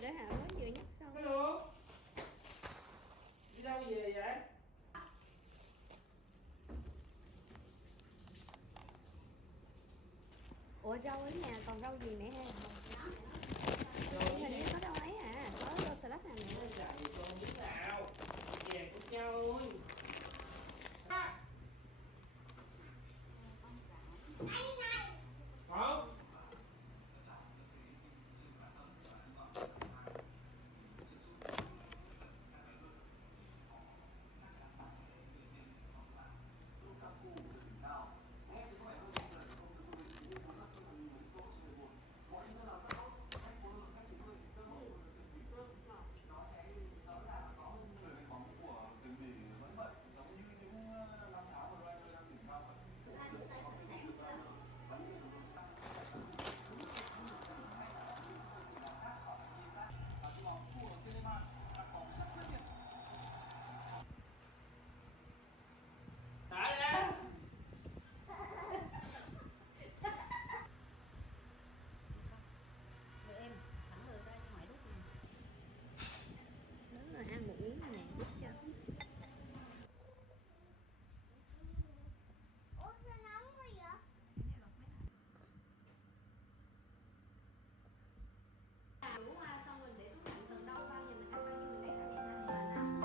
nè để Hà mới vừa nhắc xong. Hello. Đi đâu về vậy? Ủa rau ở nhà còn rau gì mẹ hay không? Chị hình như có rau ấy à, có rau salad nè mẹ. Dạ thì con biết nào. Về của nhau ơi. Không. Ăn một miếng này giúp cho. Xong mình để tủ lạnh từ đâu bao giờ mình ăn bao nhiêu mình lấy hẳn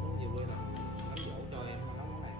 Muốn nhiều bữa nào nấu dỗ cho em nấu món này.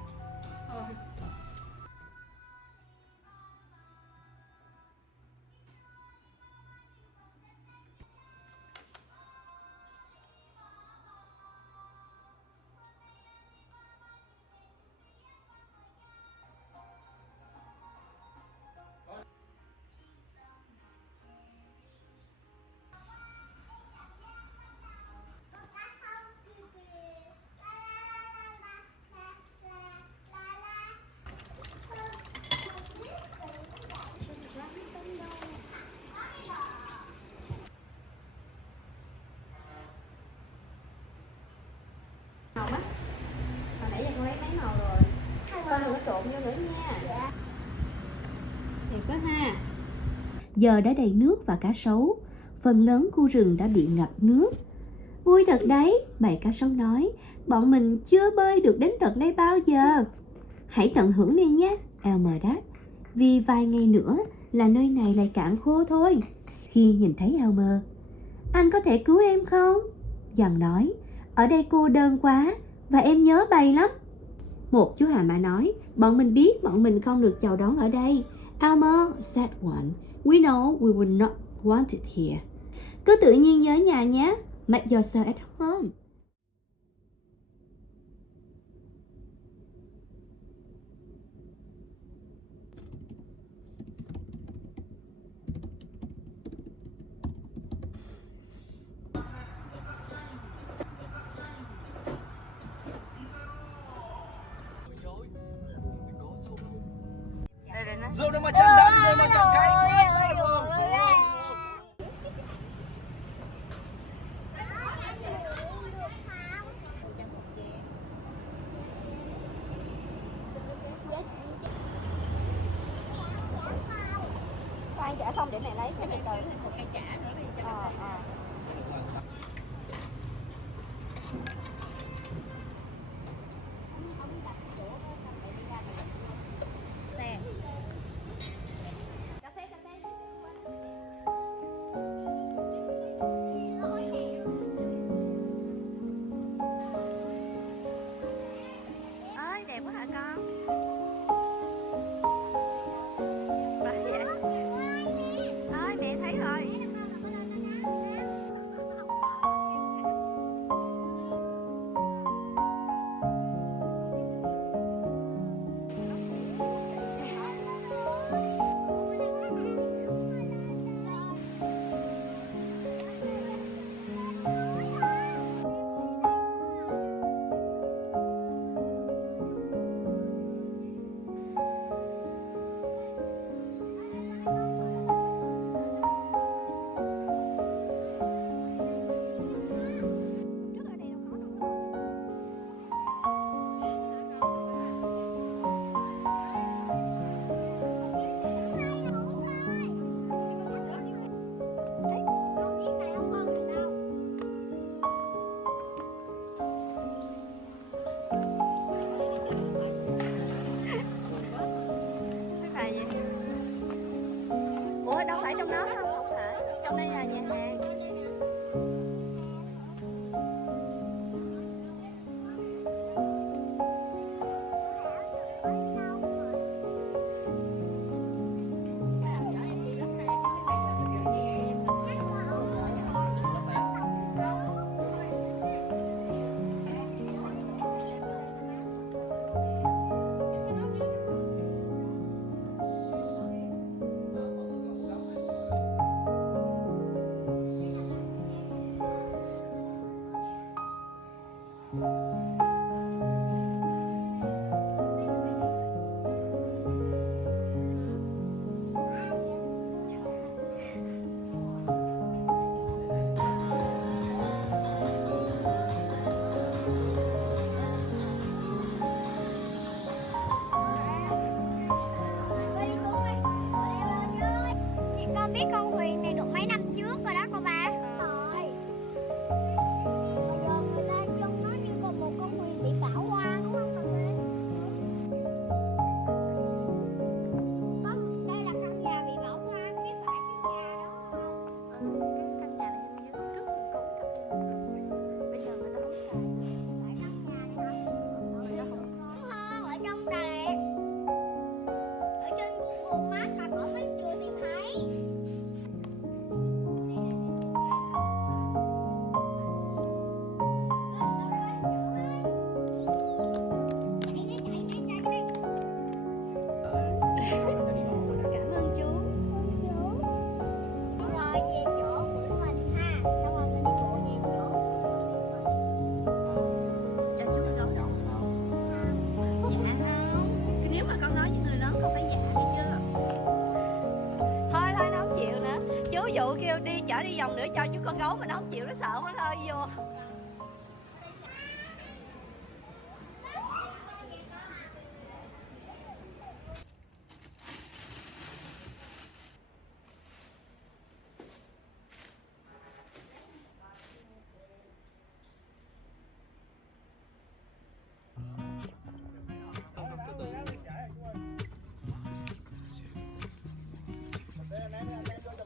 Màu á. Hồi nãy giờ con lấy mấy màu rồi. Con đừng có trộn vô nữa nha. Đẹp quá ha. Giờ đã đầy nước và cá sấu, phần lớn khu rừng đã bị ngập nước. Vui thật đấy, bầy cá sấu nói, bọn mình chưa bơi được đến tận đây bao giờ. Hãy tận hưởng đi nhé, Elmer đáp, vì vài ngày nữa là nơi này lại cạn khô thôi. Khi nhìn thấy Elmer, anh có thể cứu em không? Dần nói, ở đây cô đơn quá và em nhớ bầy lắm. Một chú hà mã nói, bọn mình biết bọn mình không được chào đón ở đây. Elmer, said one, we know we were not wanted here. Cứ tự nhiên nhớ nhà nhé. Make yourself at home. Vô đâu mà chân đá, vô mà chân cái. Khoan trả xong để mẹ lấy cái từ từ. Một cây chả nữa đi cho Xe. Cà phê. Ơi đẹp quá hả con? Phải vậy? Ơi mẹ thấy rồi. Ủa đâu phải trong đó không? Không phải. Trong đây là nhà hàng. đi, chở đi vòng nữa cho chứ con gấu mà nó không chịu, nó sợ quá thôi vô.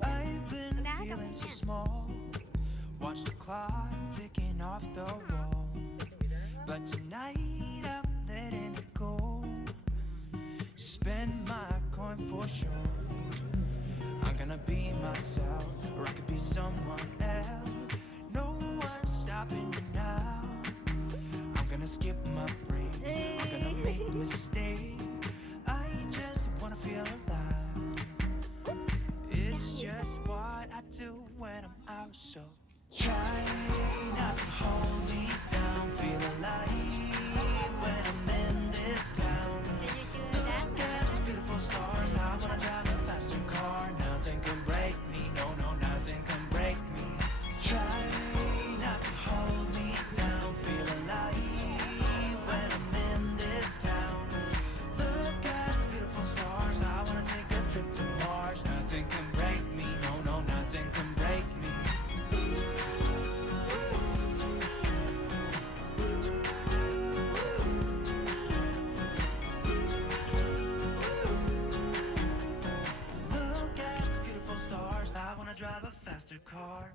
I've been feeling so small. Watch the clock ticking off the wall. But tonight I'm letting it go. Spend my coin for sure. I'm gonna be myself, or I could be someone else. No one's stopping me now. I'm gonna skip my breaks. I'm gonna make mistakes. I just wanna feel alive. It's just what I do when I'm out, so try not to hold me down. Feel alive when I'm in this town. Look at these beautiful stars. I wanna drive a faster car. Nothing can break me. No, no, nothing can break me. Try not to hold me down. Feel alive when I'm in this town. Look at these beautiful stars. I wanna take a trip to Mars. Nothing can break me. No, no, nothing can break me. Look at these beautiful stars. I wanna drive a faster car.